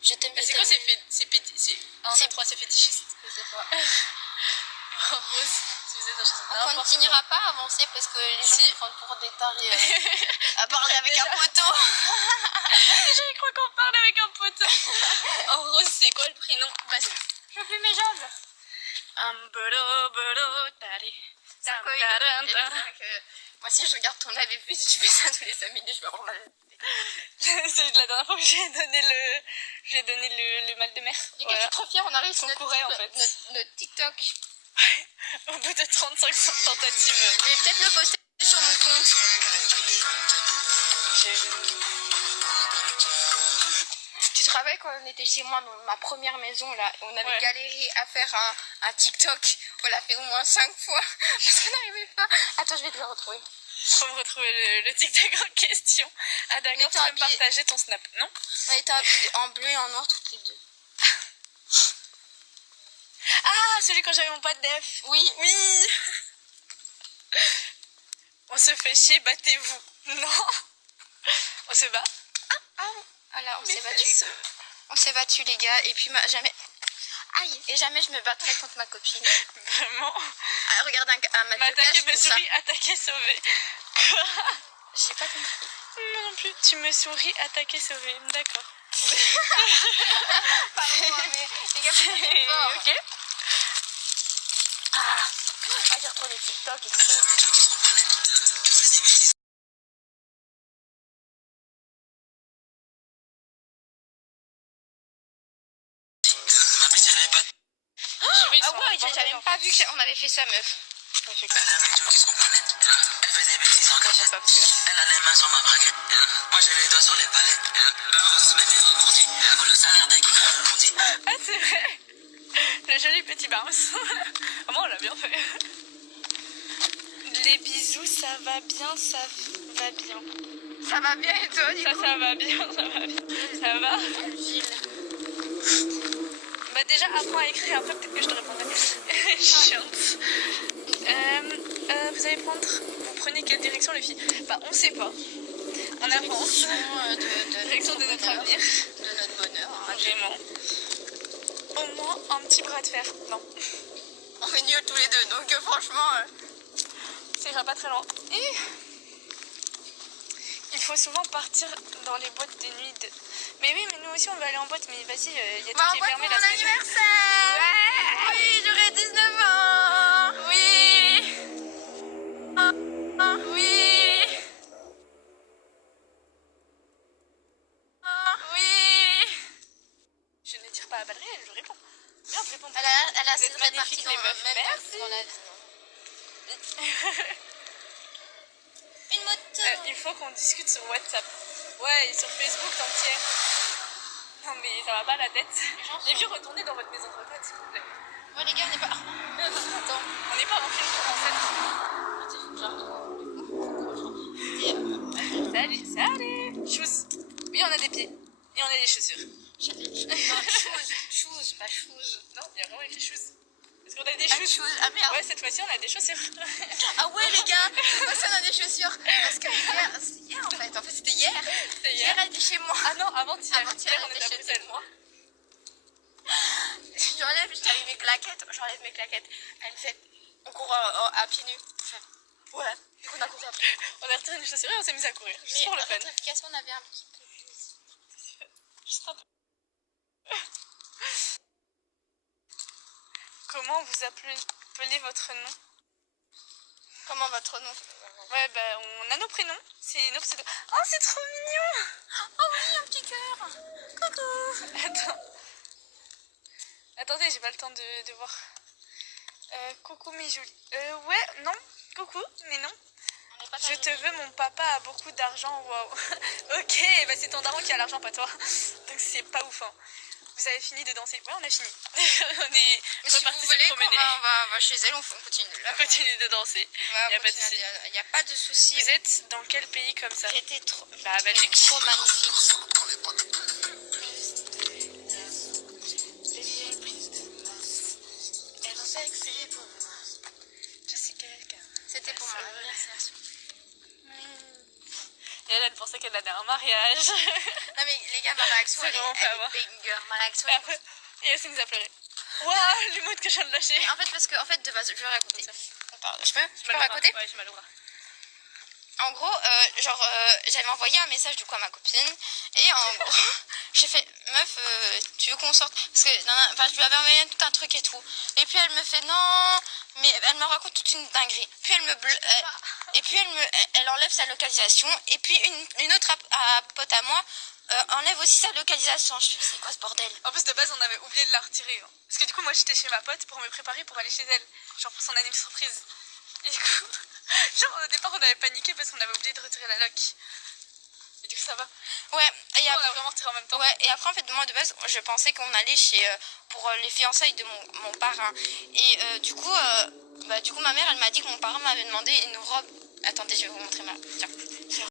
Je t'aime. C'est quoi c'est 1, 2, 3, c'est fétichiste. Je sais pas. Rose, si vous êtes en chanson. On continuera pas à avancer parce que les gens Si. vont prendre pour des tarés à parler avec un poteau. J'ai cru qu'on parlait avec un poteau. En Rose, c'est quoi le prénom? Je veux plus mes jambes. Moi si je regarde ton live et puis si tu fais ça tous les 5 minutes, je vais avoir mal. C'est la dernière fois que j'ai donné le mal de mer. Et que je suis trop fière, on arrive sur notre TikTok. Au bout de 35 tentatives. Je vais peut-être le poster sur mon compte. Tu te rappelles quand on était chez moi dans ma première maison là, on avait galéré à faire un TikTok. On l'a fait au moins 5 fois parce qu'on n'arrivait pas. Attends, je vais te le retrouver. Faut me retrouver le TikTok en question. Ah d'accord, tu peux me partager ton snap, non? On était habillés en bleu et en noir toutes les deux. Ah, celui quand j'avais mon pote def. Oui. Oui. On se fait chier, battez-vous. Non. On se bat. Voilà, on s'est battus. On s'est battus les gars et puis jamais... Aïe. Et jamais je me battrai contre ma copine. Vraiment. Ah, regarde un match de M'attaquer, pêche, me souris, attaquer, sauver. Quoi? J'ai pas compris. Moi non plus. Tu me souris, attaquer, sauver. D'accord. Pardon, mais les gars, c'est fort. Ok. J'ai retrouvé des TikTok et tout. Ah ouais, j'avais même pas vu qu'on avait fait ça, meuf. Elle a les mains sur ma braguette. Moi j'ai les doigts sur les palettes. Le salaire des coups. Ah c'est vrai. Le joli petit bounce. Vraiment on l'a bien fait. Les bisous, ça va bien, ça va bien. Ça va bien et toi, du coup? Ça va bien, ça va bien. Ça va? Bah déjà apprends à écrire, après peut-être que je te répondrai. Chiante. Vous allez vous prenez quelle direction les filles? Bah on sait pas. On avance. Direction de notre avenir. De notre bonheur. Vraiment. Au moins un petit bras de fer. Non. On est nuls tous les deux, donc franchement... Ça ira pas très loin. Et il faut souvent partir dans les boîtes de nuit. Mais oui, mais nous aussi on va aller en boîte, mais vas-y, il y a tout qui est fermé la semaine. Anniversaire. Ouais. Oui, j'aurai 19 ans. Oui. Oui. Oui. Je ne tire pas à balles réelles, je réponds. Bien, je réponds. Elle a Vous êtes magnifiques les meufs. Merci. Dans la vie. Une moto. Il faut qu'on discute sur WhatsApp. Ouais, et sur Facebook entier. Non mais ça va pas la tête. Les vieux, retournez dans votre maison de retraite s'il vous plaît. Ouais les gars, on n'est pas... Attends. On n'est pas en film français. Salut, salut. Shoes. Oui, on a des pieds. Et on a des chaussures. Shoes, pas shoes. Non, il y a vraiment écrit shoes. Est-ce qu'on a des shoes? Ah merde. Ouais, cette fois-ci on a des chaussures. Ah ouais les gars, moi ça on a des chaussures. Parce que hier en fait c'était hier. C'est Hier elle était chez moi. Ah non, avant-hier. Avant-hier On était à Bruxelles. moi. J'enlève mes claquettes. Elle me fait, on court à pieds nus. Je fais, ouais. Du coup on a couru à pieds. On a retiré les chaussures et on s'est mis à courir. Juste Mais pour le en fun. notification on avait un petit peu plus. Juste un peu. Comment vous appelez votre nom? Comment votre nom? Ouais, bah on a nos prénoms, c'est nos pseudos. Oh, c'est trop mignon! Oh oui, un petit cœur! Coucou! Attendez, j'ai pas le temps de voir. Coucou mes jolies. Ouais, non, coucou, mais non. Je te veux, mon papa a beaucoup d'argent, waouh. Ok, bah c'est ton daron qui a l'argent, pas toi. Donc c'est pas ouf, hein. Vous avez fini de danser? Ouais, on a fini. On est reparti se promener. On va chez elle, on continue. On continue de danser. Il n'y a pas de souci. Vous êtes dans quel pays comme ça? J'étais trop... Bah, Belgique. Trop magnifique. C'était pour mon anniversaire. Et elle pensait qu'elle allait à un mariage. Non mais les gars, gars, ma réaction, C'est elle vraiment est fait avoir. banger. Ma réaction, Et après, et elle nous a pleuré. Waouh, les mots que je viens de lâcher. en fait, parce que, de base, je vais raconter. Pardon, je peux mal raconter? Ouais, j'ai mal au bras. En gros, j'avais envoyé un message du coup à ma copine et en gros, j'ai fait meuf, tu veux qu'on sorte? Parce que je lui avais envoyé tout un truc et tout. Et puis elle me fait non, mais elle me raconte toute une dinguerie. Puis et puis elle enlève sa localisation. Et puis une autre pote à moi enlève aussi sa localisation. Je fais c'est quoi ce bordel? En plus de base on avait oublié de la retirer. Hein. Parce que du coup moi j'étais chez ma pote pour me préparer pour aller chez elle. Genre pour son anniversaire surprise. Et du coup, genre au départ on avait paniqué parce qu'on avait oublié de retirer la loc. Et du coup ça va. Ouais, et on a vraiment retiré en même temps. Ouais, et après en fait moi de base je pensais qu'on allait chez pour les fiançailles de mon parrain. Et du coup ma mère elle m'a dit que mon parrain m'avait demandé une robe. Attendez, je vais vous montrer tiens.